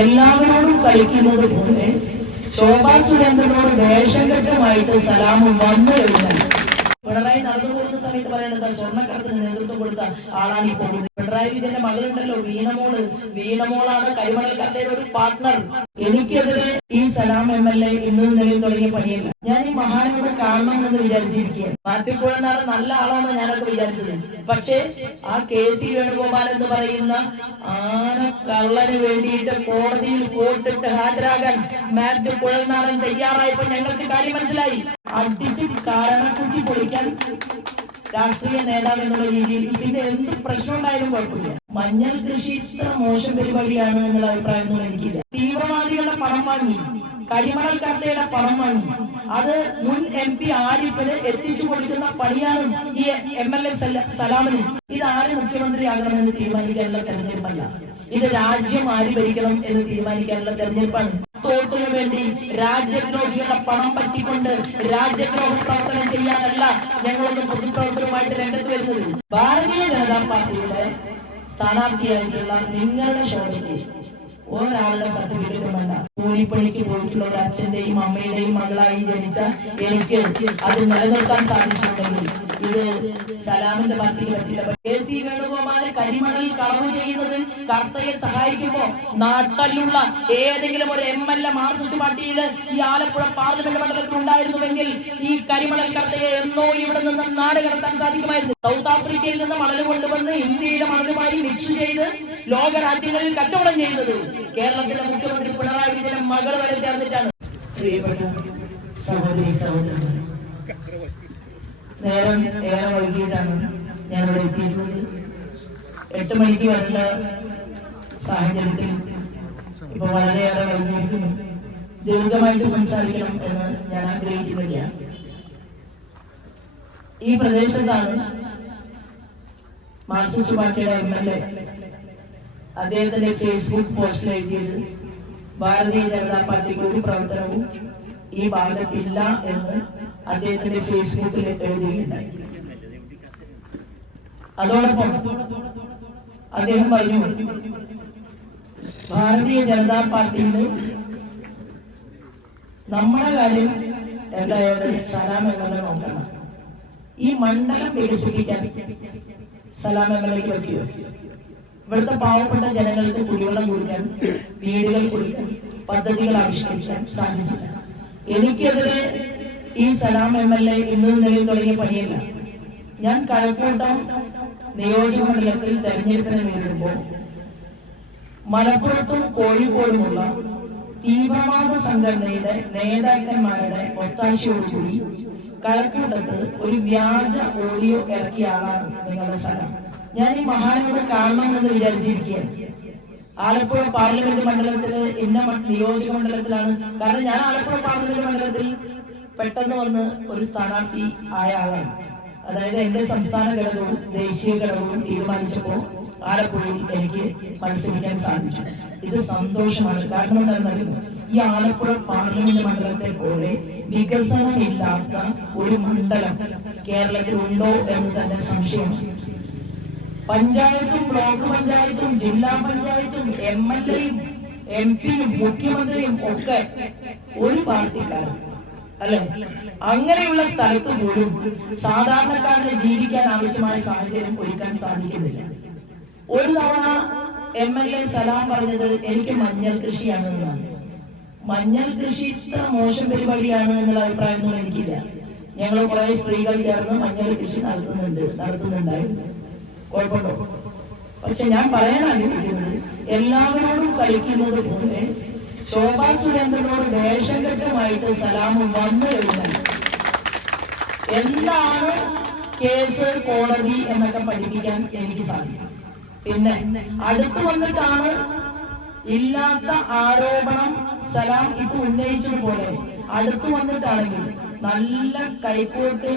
എല്ലാവരോടും കളിക്കുന്നത് പോലെ ശോഭാ സുരേന്ദ്രനോട് വേഷം കെട്ടുമായിട്ട് സലാമും വന്നു കഴിഞ്ഞാൽ പിണറായി നടന്നു പോകുന്ന സമയത്ത് പറയുന്നത് സ്വർണക്കടത്തിന് നേതൃത്വം കൊടുത്ത ആളാണ് പോകുന്നത്. പിണറായി വിജയന്റെ മകളുണ്ടല്ലോ വീണമോൾ. വീണമോളാണ് കരിമണൽ കട്ടയുടെ ഒരു പാർട്ട്ണർ എനിക്കെതിരെ ഈ സലാം എം എൽ എ ഇന്നും നിലയിൽ തുടങ്ങിയ പണിയല്ല. ഞാൻ ഈ മഹാനോട് കാണണമെന്ന് വിചാരിച്ചിരിക്കുകയാണ്. മാത്യക്കുഴനാട് നല്ല ആളാണ് ഞാനൊക്കെ വിചാരിച്ചത് പക്ഷേ ആ കെ സി വേണുഗോപാൽ എന്ന് പറയുന്ന ആന കള്ളന് വേണ്ടിയിട്ട് കോടതിയിൽ കോട്ടിട്ട് ഹാജരാകാൻ മാത്യു കുഴൽനാടൻ തയ്യാറായപ്പോ ഞങ്ങൾക്ക് കാര്യം മനസ്സിലായി. അടിച്ച് കാരണക്കുട്ടി പൊളിക്കാൻ രാഷ്ട്രീയ നേതാവ് എന്നുള്ള രീതിയിൽ ഇതിന്റെ എന്ത് പ്രശ്നം ഉണ്ടായാലും കുഴപ്പമില്ല. മഞ്ഞൾ കൃഷി ഇത്ര മോശം പരിപാടിയാണ് എന്നുള്ള അഭിപ്രായമൊന്നും എനിക്കില്ല. തീവ്രവാദികളുടെ പണം വാങ്ങി. കരിമണൽ കർത്തയുടെ പണം വാങ്ങി അത് മുൻ എം പി ആരിഫിന് എത്തിച്ചു കൊടുക്കുന്ന പണിയാണ് ഈ എം എൽ എ സലാമിന്. ഇത് ആര് മുഖ്യമന്ത്രിയാകണമെന്ന് തീരുമാനിക്കാനുള്ള തെരഞ്ഞെടുപ്പല്ല. ഇത് രാജ്യം ആര് ഭരിക്കണം എന്ന് തീരുമാനിക്കാനുള്ള തെരഞ്ഞെടുപ്പാണ്. തോട്ടിനു വേണ്ടി രാജ്യദ്രോഹികളുടെ പണം പറ്റിക്കൊണ്ട് രാജ്യദ്രോഹ പ്രവർത്തനം ചെയ്യാനല്ല ഞങ്ങളൊന്നും പൊതുപ്രവർത്തനവുമായിട്ട് രംഗത്ത് വരുന്നത്. ഭാരതീയ ജനതാ പാർട്ടിയുടെ സ്ഥാനാർത്ഥിയായിട്ടുള്ള നിങ്ങളുടെ ശോഭയ്ക്ക് ഒരാളുടെ സർട്ടിഫിക്കറ്റ് വേണ്ട കൂലിപ്പണിക്ക് പോയിട്ടുള്ള ഒരു അച്ഛന്റെയും അമ്മയുടെയും മകളായി ജനിച്ച എനിക്ക് അത് നിലനിർത്താൻ സാധിച്ചിട്ടുണ്ടെങ്കിൽ ഇത് സലാമിന്റെ പാർട്ടിക്ക് പറ്റില്ല. കെ സി വേണുഗോപാൽ കരിമണൽ കളവ് ചെയ്യുന്നത് കർത്തയെ സഹായിക്കുമ്പോ നാട്ടിലുള്ള ഏതെങ്കിലും ഒരു എം എൽ എ മാർക്സിസ്റ്റ് പാർട്ടിയിൽ ഈ ആലപ്പുഴ പാർലമെന്റ് മണ്ഡലത്തിൽ ഉണ്ടായിരുന്നുവെങ്കിൽ ഈ കരിമണൽ കർത്തയെ എന്നോ ഇവിടെ നിന്ന് നാട് കടത്താൻ സാധിക്കുമായിരുന്നു. സൗത്ത് ആഫ്രിക്കയിൽ നിന്ന് മണൽ കൊണ്ടുവന്ന് ഇന്ത്യയിലെ മണലുമായി മിക്സ് ചെയ്ത് ലോക രാജ്യങ്ങളിൽ കച്ചവടം ചെയ്യുന്നത് കേരളത്തിലെ മുഖ്യമന്ത്രി പിണറായി വിജയൻ മകൾ വരെ ചേർന്നിട്ടാണ്. നേരം ഏറെ വൈകിട്ടാണ് ഞാൻ ഇവിടെ എത്തിയിട്ടുള്ളത്. എട്ട് മണിക്ക് വരേണ്ട സാഹചര്യത്തിൽ ഇപ്പൊ വളരെയേറെ വൈകിയിരിക്കുന്നു. ദീർഘമായിട്ട് സംസാരിക്കണം എന്ന് ഞാൻ ആഗ്രഹിക്കുന്നില്ല ഈ പ്രദേശത്താണ് മാർക്സിസ്റ്റ് പാർട്ടിയുടെ എം എൽ എ അദ്ദേഹത്തിന്റെ ഫേസ്ബുക്ക് പോസ്റ്റിൽ എഴുതിയത് ഭാരതീയ ജനതാ പാർട്ടിക്ക് ഒരു പ്രവർത്തനവും ഈ ഭാഗത്തില്ല എന്ന് അദ്ദേഹത്തിന്റെ ഫേസ്ബുക്കിൽ എഴുതിയിട്ടുണ്ടായി. അതോടൊപ്പം അദ്ദേഹം പറഞ്ഞു ഭാരതീയ ജനതാ പാർട്ടിയിൽ നമ്മുടെ കാര്യം എന്തായാലും സലാം എന്നെ നോക്കണം. ഈ മണ്ഡലം വികസിപ്പിക്കാൻ സലാം എം എൽ എക്ക് പറ്റിയോ? ഇവിടുത്തെ പാവപ്പെട്ട ജനങ്ങൾക്ക് കുടിവെള്ളം കൊടുക്കാൻ വീടുകൾ കൊടുക്കാൻ പദ്ധതികൾ ആവിഷ്കരിക്കാൻ സാധിച്ചില്ല. എനിക്കെതിരെ ഈ സലാം എം എൽ എ ഇന്ന് നിലയിൽ തുടങ്ങിയ പണിയല്ല. ഞാൻ കഴക്കൂട്ടം നിയോജകമണ്ഡലത്തിൽ തെരഞ്ഞെടുപ്പിനെ നേരിടുമ്പോൾ മലപ്പുറത്തും കോഴിക്കോടുമുള്ള തീവ്രവാദ സംഘടനയുടെ നേതാക്കന്മാരുടെ ഒത്താശയോടുകൂടി കഴക്കൂട്ടത്ത് ഒരു വ്യാജ ഓഡിയോ ഇറക്കിയ ആളാണ് നിങ്ങളുടെ സ്ഥലം ഞാൻ ഈ മഹാനോട് കാണണമെന്ന് വിചാരിച്ചിരിക്കുകയാണ്. ആലപ്പുഴ പാർലമെന്റ് മണ്ഡലത്തിൽ ഇന്ന നിയോജക മണ്ഡലത്തിലാണ്. കാരണം ഞാൻ ആലപ്പുഴ പാർലമെന്റ് മണ്ഡലത്തിൽ പെട്ടെന്ന് വന്ന് ഒരു സ്ഥാനാർത്ഥി ആയ ആളാണ്. അതായത് എന്റെ സംസ്ഥാന ഘടകവും ദേശീയ ഘടകവും തീരുമാനിച്ചപ്പോൾ ആലപ്പുഴയിൽ എനിക്ക് മത്സരിക്കാൻ സാധിച്ചു. ഇത് സന്തോഷമാണ്. കാരണം എന്താണെന്നറിയുമോ? ഈ ആലപ്പുഴ പാർലമെന്റ് മണ്ഡലത്തെ പോലെ വികസനമില്ലാത്ത ഒരു മണ്ഡലം കേരളത്തിൽ ഉണ്ടോ എന്ന് തന്നെ സംശയമാണ്. പഞ്ചായത്തും ബ്ലോക്ക് പഞ്ചായത്തും ജില്ലാ പഞ്ചായത്തും എം എൽ എയും എം പിയും മുഖ്യമന്ത്രിയും ഒക്കെ ഒരു പാർട്ടിക്കാരും. അല്ലെ? അങ്ങനെയുള്ള സ്ഥലത്ത് പോലും സാധാരണക്കാരന് ജീവിക്കാൻ ആവശ്യമായ സാഹചര്യം ഒരുക്കാൻ സാധിക്കുന്നില്ല. ഒരു തവണ എം എൽ എ സലാം പറഞ്ഞത് എനിക്ക് മഞ്ഞൾ കൃഷിയാണെന്നാണ് മഞ്ഞൾ കൃഷി ഇത്ര മോശം പരിപാടിയാണ് എന്നുള്ള അഭിപ്രായമൊന്നും എനിക്കില്ല. ഞങ്ങൾ കുറെ സ്ത്രീകൾ ചേർന്ന് മഞ്ഞൾ കൃഷി നടത്തുന്നുണ്ട് നടത്തുന്നുണ്ടായിരുന്നു. കുഴപ്പമുണ്ടോ. പക്ഷെ ഞാൻ പറയാൻ ആഗ്രഹിക്കുന്നത് എല്ലാവരോടും കളിക്കുന്നത് പോലെ ശോഭാ സുരേന്ദ്രനോട് വേഷം കെട്ടുമായിട്ട് സലാമും വന്നു കഴിഞ്ഞാൽ എന്താണ് കേസ് കോടതി എന്നൊക്കെ പഠിപ്പിക്കാൻ എനിക്ക് സാധിക്കും. പിന്നെ അടുത്തു വന്നിട്ടാണ് ഇല്ലാത്ത ആരോപണം സലാം ഇപ്പൊ ഉന്നയിച്ചതുപോലെ അടുത്തു വന്നിട്ടാണെങ്കിൽ നല്ല കൈക്കോട്ട്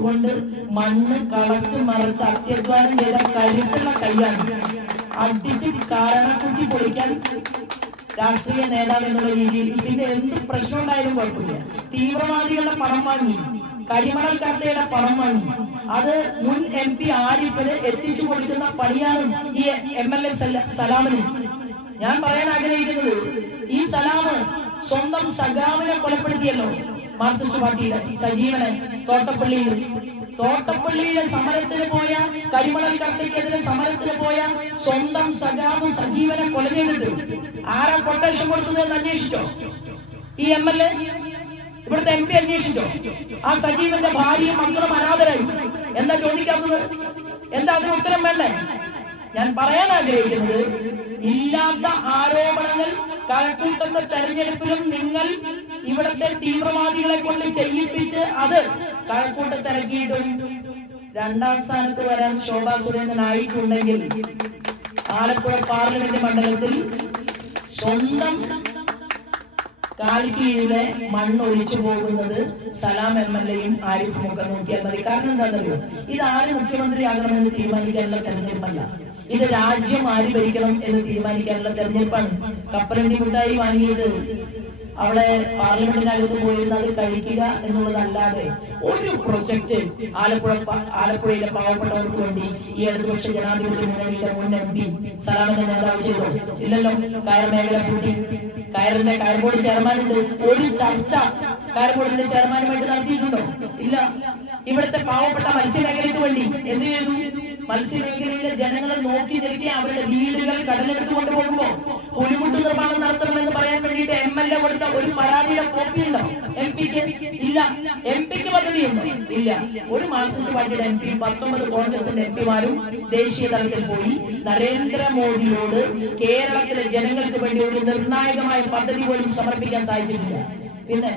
കൊണ്ട് മണ്ണ് കളച്ച് മറിച്ച് അത്യധ്വാനം ചെയ്ത കരുത്തുള്ള കൈയാണ് അടിച്ച് കാരണക്കുട്ടി പൊളിക്കാൻ രാഷ്ട്രീയ നേതാവ് എന്നുള്ള രീതിയിൽ പിന്നെ എന്ത് പ്രശ്നം ഉണ്ടായാലും കുഴപ്പമില്ല. തീവ്രവാദികളുടെ പണം വാങ്ങി കരിമണൽ കർത്തയുടെ പണം വാങ്ങി. അത് മുൻ എം പി ആരിഫിന് എത്തിച്ചു കൊടുക്കുന്ന പണിയാണ് ഈ എം എൽ എ സലാമിന്. ഞാൻ പറയാൻ ആഗ്രഹിക്കുന്നത് ഈ സലാമ് സ്വന്തം സഖാവിനെ കൊലപ്പെടുത്തിയല്ലോ. മാർക്സിസ്റ്റ് പാർട്ടിയുടെ സജീവനെ തോട്ടപ്പള്ളിയിൽ. തോട്ടപ്പള്ളിയിലെ സമരത്തിന് പോയ കരിമണൽ കർത്തയ്ക്കെതിരെ സമരത്തിന് പോയ സ്വന്തം സഖാവ് സജീവനെ കൊല ചെയ്തിട്ട് ആരാ കൊട്ടേഷൻ കൊടുത്തതെന്ന് അന്വേഷിച്ചോ? ഈ എം എൽ എ ഇവിടുത്തെ എം പി അന്വേഷിച്ചോ? ആ സജീവന്റെ ഭാര്യയും മക്കളും അനാഥരായി. എന്താ ചോദിക്കാത്തത്? എന്താ അതിന് ഉത്തരം വേണ്ടേ? ഞാൻ പറയാൻ ആഗ്രഹിക്കുന്നത് ഇല്ലാത്ത ആരോപണങ്ങൾ കഴക്കൂട്ടത്തെ തെരഞ്ഞെടുപ്പിലും നിങ്ങൾ ഇവിടുത്തെ തീവ്രവാദികളെ കൊണ്ട് ചെയ്യിപ്പിച്ച് അത് കഴക്കൂട്ടത്തിറക്കിയിട്ടും രണ്ടാം സ്ഥാനത്ത് വരാൻ ശോഭാ സുരേന്ദ്രൻ ആയിട്ടുണ്ടെങ്കിൽ ആലപ്പുഴ പാർലമെന്റ് മണ്ഡലത്തിൽ സ്വന്തം കാലിക്കീഴിലെ മണ്ണ് പോകുന്നത് സലാം എം എൽ എയും ആരിഫും ഒക്കെ നോക്കിയാൽ മതി. കാരണം എന്താണെന്നറിയോ? ഇത് ആര് മുഖ്യമന്ത്രി മുഖ്യമന്ത്രിയാകണമെന്ന് തീരുമാനിക്കാനുള്ള തെരഞ്ഞെടുപ്പല്ല. ഇത് രാജ്യം ആര് ഭരിക്കണം എന്ന് തീരുമാനിക്കാനുള്ള തെരഞ്ഞെടുപ്പാണ്. കപ്പലണ്ടി മിഠായി വാങ്ങിയത് അവിടെ പാർലമെന്റിനകത്ത് പോയിരുന്ന അത് കഴിക്കുക എന്നുള്ളതല്ലാതെ ഒരു പ്രൊജക്ട് ആലപ്പുഴ ആലപ്പുഴയിലെ പാവപ്പെട്ടവർക്ക് വേണ്ടി ഈ ഇടതുപക്ഷ ജനാധിപത്യ മുന്നണിയുടെ മുൻ എം പി സലാമിന്റെ നേതാവ് ചെയ്തോ. ഇല്ലല്ലോ കയർ മേഖല കൂട്ടി കയറിന്റെ കയർബോർഡ് ചെയർമാനുണ്ട് ഒരു ചർച്ച കയർബോർഡിന്റെ ചെയർമാനുമായിട്ട് നടത്തിയിട്ടുണ്ടോ? ഇല്ല. ഇവിടുത്തെ പാവപ്പെട്ട മത്സ്യമേഖലയ്ക്ക് വേണ്ടി എന്ത് ചെയ്തു? മത്സ്യമേഖലയിലെ ജനങ്ങളെ നോക്കി നിൽക്കി അവരുടെ വീടുകൾ കടലെടുത്ത് കൊണ്ടുപോകുമ്പോ പുലിമുട്ട് നിർമ്മാണം നടത്തണമെന്ന് പറയാൻ വേണ്ടിയിട്ട് എം എൽ എ കൊടുത്ത ഒരു പരാതിയുടെ കോപ്പി ഉണ്ടോ? എം പിക്ക് ഇല്ല. എം പിക്ക് പദ്ധതിയുണ്ടോ? ഇല്ല. ഒരു മാർക്സിസ്റ്റ് പാർട്ടിയുടെ എം പി പത്തൊമ്പത് കോൺഗ്രസിന്റെ എം പിമാരും ദേശീയ തലത്തിൽ പോയി. നരേന്ദ്രമോദിയോട് കേരളത്തിലെ ജനങ്ങൾക്ക് വേണ്ടി ഒരു നിർണായകമായ പദ്ധതി പോലും സമർപ്പിക്കാൻ സാധിച്ചിട്ടില്ല. പിന്നെ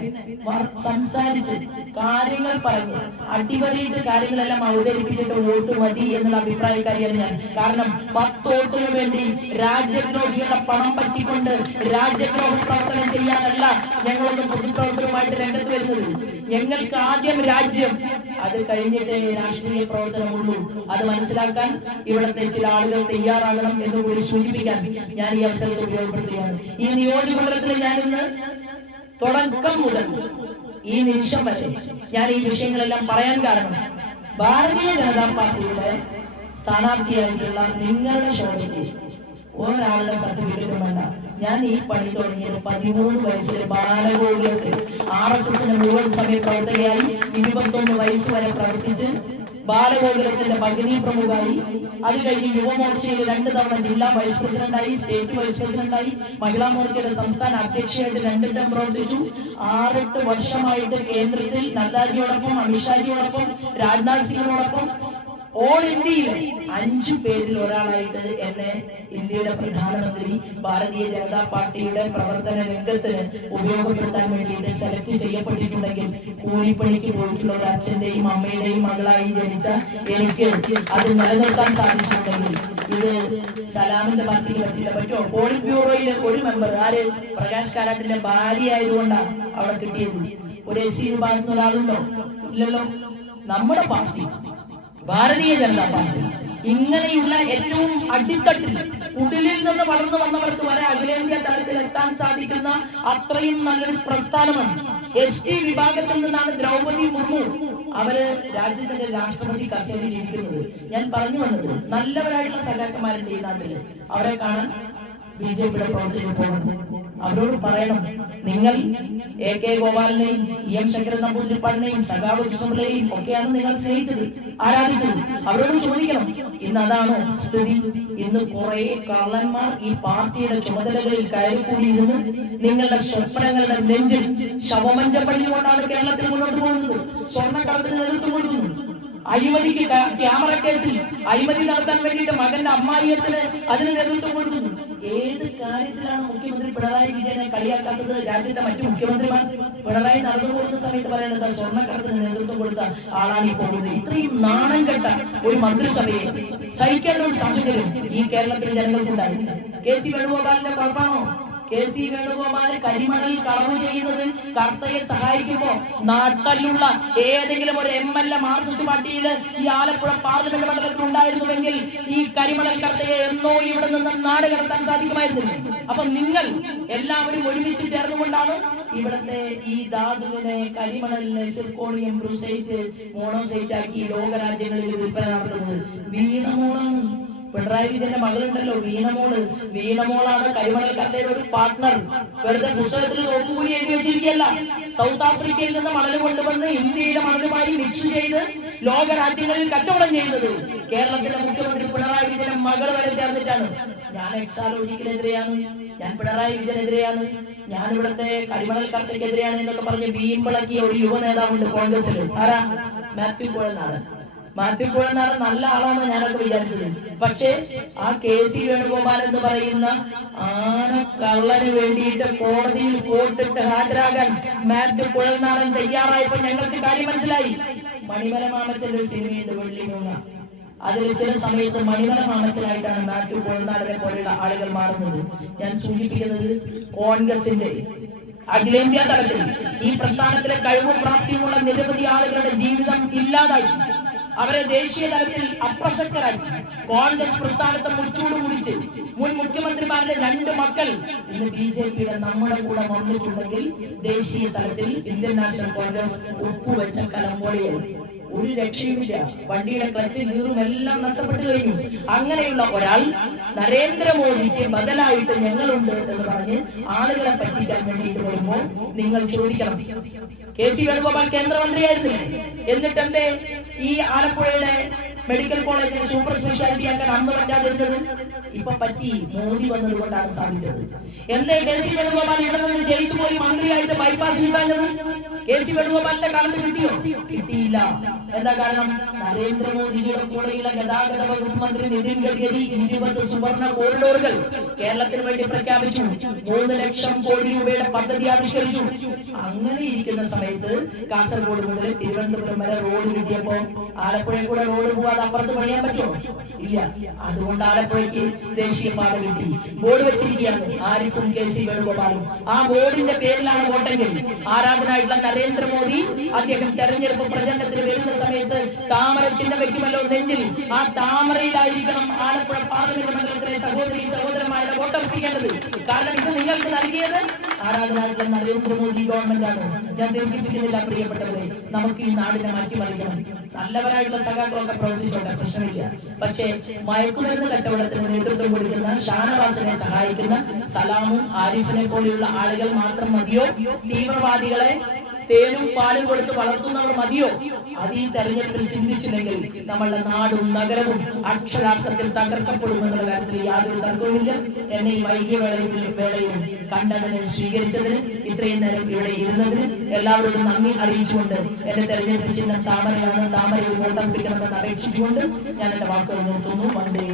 സംസാരിച്ച് കാര്യങ്ങൾ പറഞ്ഞ്. അടിവരയിട്ട് കാര്യങ്ങളെല്ലാം അവതരിപ്പിച്ചിട്ട് വോട്ട് മതി എന്നുള്ള അഭിപ്രായക്കാരിയാണ് ഞാൻ. കാരണം പത്ത് വോട്ടിന് വേണ്ടി രാജ്യദ്രോഹികളുടെ പണം പറ്റിക്കൊണ്ട് രാജ്യദ്രോഹ പ്രവർത്തനം ചെയ്യാനല്ല ഞങ്ങളൊന്നും പൊതുപ്രവർത്തനമായിട്ട് രംഗത്ത് വരുന്നത്. ഞങ്ങൾക്ക് ആദ്യം രാജ്യം അത് കഴിഞ്ഞിട്ടേ രാഷ്ട്രീയ പ്രവർത്തനമുള്ളൂ. അത് മനസ്സിലാക്കാൻ ഇവിടുത്തെ ചില ആളുകൾ തയ്യാറാകണം എന്ന് കൂടി സൂചിപ്പിക്കാൻ ഞാൻ ഈ അവസരത്തിൽ ഉപയോഗപ്പെടുത്തുകയാണ്. ഈ നിയോജകമണ്ഡലത്തിൽ ഞാനിന്ന് തുടക്കം മുതൽ ഈ നിമിഷം വരെ ഞാൻ ഈ വിഷയങ്ങളെല്ലാം പറയാൻ കാരണം ഭാരതീയ ജനതാ പാർട്ടിയുടെ സ്ഥാനാർത്ഥിയായിട്ടുള്ള നിങ്ങളുടെ ശോഭയ്ക്ക് ഒരാളുടെ സർട്ടിഫിക്കറ്റും വേണ്ട ഞാൻ ഈ പണി തുടങ്ങിയത് പതിമൂന്ന് വയസ്സിലെ ബാലഗോകുലത്തിൽ. ആർ എസ് എസിന്റെ മുഴുവൻ സമയ പ്രവർത്തകയായി ഇരുപത്തൊന്ന് വയസ്സ് വരെ പ്രവർത്തിച്ച് ബാലഗോകുലത്തിന്റെ ഭഗിനി പ്രമുഖായി അത് കഴിഞ്ഞ് യുവമോർച്ചയിൽ രണ്ട് തവണ ജില്ലാ വൈസ് പ്രസിഡന്റായി സ്റ്റേറ്റ് വൈസ് പ്രസിഡന്റായി മഹിളാ മോർച്ചയുടെ സംസ്ഥാന അധ്യക്ഷയായിട്ട് രണ്ട് ടൈം പ്രവർത്തിച്ചു. ആറെട്ട് വർഷമായിട്ട് കേന്ദ്രത്തിൽ നദ്ദാജിയോടൊപ്പം അമിത്ഷാജിയോടൊപ്പം രാജ്നാഥ് സിംഗിനോടൊപ്പം ഓൾ ഇന്ത്യയിൽ അഞ്ചു പേരിൽ ഒരാളായിട്ട് എന്നെ ഇന്ത്യയുടെ പ്രധാനമന്ത്രി ഭാരതീയ ജനതാ പാർട്ടിയുടെ പ്രവർത്തന രംഗത്തിന് ഉപയോഗപ്പെടുത്താൻ വേണ്ടിയിട്ട് സെലക്ട് ചെയ്യപ്പെട്ടിട്ടുണ്ടെങ്കിൽ കൂലിപ്പണിക്ക് പോയിട്ടുള്ള ഒരു അച്ഛന്റെയും അമ്മയുടെയും മകളായി ജനിച്ച എനിക്ക് അത് നിലനിർത്താൻ സാധിച്ചിട്ടുണ്ടെങ്കിൽ ഇത് സലാമിന്റെ പാർട്ടിക്ക് പറ്റില്ല. പറ്റുമോ? പോളിറ്റ് ബ്യൂറോയിലെ ഒരു മെമ്പർ ആര്? പ്രകാശ് കാരാട്ടിന്റെ ഭാര്യ ആയതുകൊണ്ടാണ് അവിടെ കിട്ടിയത്. ഒരു എസ് സി വിഭാഗത്തിൽ ഒരാളുണ്ടോ ഇല്ലല്ലോ. നമ്മുടെ പാർട്ടി ഭാരതീയ ജനതാ പാർട്ടി. ഇങ്ങനെയുള്ള ഏറ്റവും അടിത്തട്ടിൽ ഉടലിൽ നിന്ന് വളർന്നു വന്നവർക്ക് വരെ അഖിലേന്ത്യാ തലത്തിൽ എത്താൻ സാധിക്കുന്ന അത്രയും നല്ലൊരു പ്രസ്ഥാനമാണ് എസ് ടി വിഭാഗത്തിൽ നിന്നാണ് ദ്രൗപദി മുർമു അവർ രാജ്യത്തിന്റെ രാഷ്ട്രപതി കസേരയിൽ ഇരിക്കുന്നത്. ഞാൻ പറഞ്ഞു വന്നത് നല്ലവരായിട്ടുള്ള സഖാക്കന്മാരുണ്ട് ഈ നാട്ടിൽ. അവരെ കാണാൻ ബി ജെ പിയുടെ പ്രവർത്തികൾ പോകണം അവരോട് പറയണം. നിങ്ങൾ എ കെ ഗോപാലിനെയും ഇ എം ശങ്കരൻ നമ്പൂതിരിപ്പാടിനെയും സഖാവ് കൃഷ്ണപിള്ളയെയും ഒക്കെയാണ് നിങ്ങൾ സ്നേഹിച്ചത് ആരാധിച്ചത്. അവരോട് ചോദിക്കണം. ഇന്ന് അതാണോ സ്ഥിതി. ഇന്ന് കുറെ കള്ളന്മാർ ഈ പാർട്ടിയുടെ ചുമതലകളിൽ കയറിക്കൂടിയിരുന്ന് നിങ്ങളുടെ സ്വപ്നങ്ങളുടെ നെഞ്ചിൽ ശവമഞ്ച പണിയുകൊണ്ടാണ് കേരളത്തിൽ മുന്നോട്ട് പോകുന്നത്. സ്വർണക്കടത്തിന് നേതൃത്വം കൊടുക്കുന്നത് അഴിമതിക്ക് ക്യാമറ കേസിൽ അഴിമതി നടത്താൻ വേണ്ടിയിട്ട് മകന്റെ അമ്മായിയത്തിന് അതിന് നേതൃത്വം കൊടുക്കുന്നു. ഏത് കാര്യത്തിലാണ് മുഖ്യമന്ത്രി പിണറായി വിജയനെ കളിയാക്കാത്തത്? രാജ്യത്തെ മറ്റു മുഖ്യമന്ത്രിമാർ പിണറായി നടന്നു പോകുന്ന സമയത്ത് പറയുന്നത് സ്വർണക്കടത്തിന് നേതൃത്വം കൊടുത്ത ആളാണ് ഈ പോകുന്നത് ഇത്രയും നാണം കെട്ട ഒരു മന്ത്രിസഭയെ സഹിക്കാനുള്ള സാഹചര്യം ഈ കേരളത്തിലെ ജനങ്ങൾക്കുണ്ടായി. കെ സി വേണുഗോപാലിന്റെ കുഴപ്പമാണോ? കെ സി വേണുഗോപാൽ കരിമണൽ കളവ് ചെയ്യുന്നത് കർത്തയെ സഹായിക്കുമ്പോ നാട്ടിലുള്ള ഏതെങ്കിലും ഒരു എം എൽ എ മാർക്സിസ്റ്റ് പാർട്ടിയിൽ ഈ ആലപ്പുഴ പാർലമെന്റ് മണ്ഡലത്തിൽ ഉണ്ടായിരുന്നുവെങ്കിൽ ഈ കരിമണൽ കർത്തയെ എന്നോ ഇവിടെ നിന്ന് നാട് കടത്താൻ സാധിക്കുമായിരുന്നു അപ്പൊ നിങ്ങൾ എല്ലാവരും ഒരുമിച്ച് ചേർന്നുകൊണ്ടാണ് ഇവിടുത്തെ ഈ ധാതുവിനെ കരിമണലിനെ സിർക്കോണിയം ബ്രൂസൈറ്റ് മോണോസൈറ്റ് ആക്കി ലോകരാജ്യങ്ങളിൽ വിൽപ്പന നടത്തുന്നത്. വീണമോളാണ് പിണറായി വിജയന്റെ മകളുണ്ടല്ലോ വീണമോൾ. വീണമോളാണ് കരിമണൽ കട്ടയുടെ ഒരു പാർട്ട്ണർ വെറുതെ പുസ്തകത്തിൽ നോക്കുകൂലി എഴുതി വെച്ചിരിക്കല്ല സൗത്ത് ആഫ്രിക്കയിൽ നിന്ന് മണൽ കൊണ്ടുവന്ന് ഇന്ത്യയിലെ മണലുമായി മിക്സ് ചെയ്ത് ലോക രാജ്യങ്ങളിൽ കച്ചവടം ചെയ്യുന്നത് കേരളത്തിലെ മുഖ്യമന്ത്രി പിണറായി വിജയന്റെ മകൾ വരെ ചേർന്നിട്ടാണ്. ഞാൻ എക്സാലോജിക്കിനെതിരെയാണ് ഞാൻ പിണറായി വിജയനെതിരെയാണ് ഞാൻ ഇവിടുത്തെ കരിമണൽ കർത്തയ്ക്കെതിരെയാണ് എന്നൊക്കെ പറഞ്ഞ് വീമ്പിളക്കിയ ഒരു യുവ നേതാവുണ്ട് കോൺഗ്രസിൽ ആരാ? മാത്യു കുഴൽനാടൻ മാത്യു കുഴൽനാടൻ നല്ല ആളാണെന്ന് ഞാനൊക്കെ വിചാരിച്ചത്. പക്ഷേ ആ കെ സി വേണുഗോപാൽ എന്ന് പറയുന്ന ആന കള്ളന് വേണ്ടിയിട്ട് കോടതിയിൽ കോട്ടിട്ട് ഹാജരാകാൻ മാത്യു കുഴൽനാടൻ തയ്യാറായപ്പോ ഞങ്ങൾക്ക് കാര്യം മനസ്സിലായി. മണിമല മാമച്ചന്റെ ഒരു സിനിമയുണ്ട് വെള്ളിമൂങ്ങ അതിൽ ചില സമയത്ത് മണിമല മാമച്ചനായിട്ടാണ് മാത്യു പുഴനാടനെ പോലെയുള്ള ആളുകൾ മാറുന്നത്. ഞാൻ സൂചിപ്പിക്കുന്നത് കോൺഗ്രസിന്റെ അഖിലേന്ത്യാ തലത്തിൽ ഈ പ്രസ്ഥാനത്തിലെ കഴിവും പ്രാപ്തിയുമുള്ള നിരവധി ആളുകളുടെ ജീവിതം ഇല്ലാതായി. അവരെ ദേശീയ തലത്തിൽ അപ്രസക്തരായി കോൺഗ്രസ് പ്രസ്ഥാനത്തെ മുച്ചൂട് കുടിച്ച് മുൻ മുഖ്യമന്ത്രിമാരുടെ രണ്ട് മക്കൾ ഇന്ന് ബി ജെ പിയുടെ നമ്മുടെ കൂടെ വന്നിട്ടുണ്ടെങ്കിൽ ദേശീയ തലത്തിൽ ഇന്ത്യൻ നാഷണൽ കോൺഗ്രസ് ഒപ്പുവെച്ച കലമ്പോളിയായി ഒരു രക്ഷയുമില്ല. വണ്ടിയുടെ ക്ലച്ച് നീറും എല്ലാം നഷ്ടപ്പെട്ടു കഴിഞ്ഞു. അങ്ങനെയുള്ള ഒരാൾ നരേന്ദ്രമോദിക്ക് ബദലായിട്ട് ഞങ്ങളുണ്ട് എന്ന് പറഞ്ഞ് ആളുകളെ പറ്റിക്കാൻ വേണ്ടിയിട്ട് വരുമ്പോൾ നിങ്ങൾ ചോദിക്കണം. കെ സി വേണുഗോപാൽ കേന്ദ്രമന്ത്രിയായിരുന്നില്ലേ? എന്നിട്ട് എന്തേ ഈ ആലപ്പുഴയുടെ മെഡിക്കൽ കോളേജിൽ സൂപ്പർ സ്പെഷ്യാലിറ്റി ആക്കാൻ അന്ന് പറ്റാതിരുന്നത് ഇപ്പൊ പറ്റി മോദി വന്നതുകൊണ്ടാണ് സാധിച്ചത്. എന്തേ കെ സി വേണുഗോപാൽ ഇവിടെ നിന്ന് ജയിച്ചു പോയി മന്ത്രിയായിട്ട് ബൈപ്പാസ് കിട്ടാഞ്ഞത് കെ സി വേണുഗോപാലിന്റെ കാലത്ത് കിട്ടിയോ? കിട്ടിയില്ല. എന്താ കാരണം? നരേന്ദ്രമോദിയുടെ കൂടെയുള്ള ഗതാഗത വകുപ്പ് മന്ത്രി നിതിൻ ഗഡ്കരി ഇരുപത് സുവർണ കോറിഡോറുകൾ കേരളത്തിന് വേണ്ടി പ്രഖ്യാപിച്ചു. മൂന്ന് ലക്ഷം കോടി രൂപയുടെ പദ്ധതി ആവിഷ്കരിച്ചു. അങ്ങനെ ഇരിക്കുന്ന സമയത്ത് കാസർഗോഡ് മുതൽ തിരുവനന്തപുരം വരെ റോഡ് കിട്ടിയപ്പോ ആലപ്പുഴ കൂടെ റോഡ് പോവാതെ അപ്പുറത്ത് പണിയാൻ പറ്റുമോ? ഇല്ല. അതുകൊണ്ട് ആലപ്പുഴയ്ക്ക് ദേശീയപാത കിട്ടി. ബോർഡ് വെച്ചിരിക്കുകയാണ്. ആരിഫും കെ സി വേണുഗോപാലും. ആ ബോർഡിന്റെ പേരിലാണ് വോട്ടെങ്കിൽ ആരാധനായിട്ടുള്ള നരേന്ദ്രമോദി അദ്ദേഹം തെരഞ്ഞെടുപ്പ് പ്രചരണത്തിന് വരുന്ന സമയത്ത് താമര ചിഹ്നം വെക്കുമല്ലോ നെഞ്ചിൽ. ആ താമരയിലായിരിക്കണം ആലപ്പുഴ പാർലമെന്റ് മണ്ഡലത്തിലെ സഹോദരി സഹോദരന്മാരുടെ വോട്ടർപ്പിക്കേണ്ടത്. കാരണം ഇത് നിങ്ങൾക്ക് നൽകിയത് ആരാധനായിട്ടുള്ള നരേന്ദ്രമോദി ഗവൺമെന്റ് ആണ് ഞാൻ ദീർഘിപ്പിക്കുന്നില്ല പ്രിയപ്പെട്ടവരെ. നമുക്ക് ഈ നാടിനെ മാറ്റിമറിക്കണം. നല്ലവരായിട്ടുള്ള സഖാക്കളൊക്കെ പ്രവർത്തിച്ചോട്ടെ പ്രശ്നമില്ല. പക്ഷേ മയക്കുമരുന്ന് കച്ചവടത്തിന് നേതൃത്വം കൊടുക്കുന്ന ഷാനവാസിനെ സഹായിക്കുന്ന സലാമും ആരിഫിനെ പോലെയുള്ള ആളുകൾ മാത്രം മതിയോ? തീവ്രവാദികളെ തേനും പാലും കൊടുത്ത് വളർത്തുന്നവർ മതിയോ? അത് ഈ തെരഞ്ഞെടുപ്പിൽ ചിന്തിച്ചില്ലെങ്കിൽ നമ്മളുടെ നാടും നഗരവും അക്ഷരാർത്ഥത്തിൽ തകർക്കപ്പെടുമെന്നുള്ള കാര്യത്തിൽ യാതൊരു തർക്കവുമില്ല. എന്നെ ഈ വൈകിയ വേളയിൽ കണ്ടതിന് സ്വീകരിച്ചതിന് ഇത്രയും നേരം ഇവിടെ ഇരുന്നതിന് എല്ലാവരോടും നന്ദി അറിയിച്ചുകൊണ്ട് എന്റെ തെരഞ്ഞെടുപ്പ് ചിഹ്നം താമരയാണ് താമരയിൽ വോട്ടർപ്പിക്കണമെന്ന് അപേക്ഷിച്ചുകൊണ്ട് ഞാൻ എന്റെ വാക്കുകൾ നിർത്തുന്നു. വന്ദേ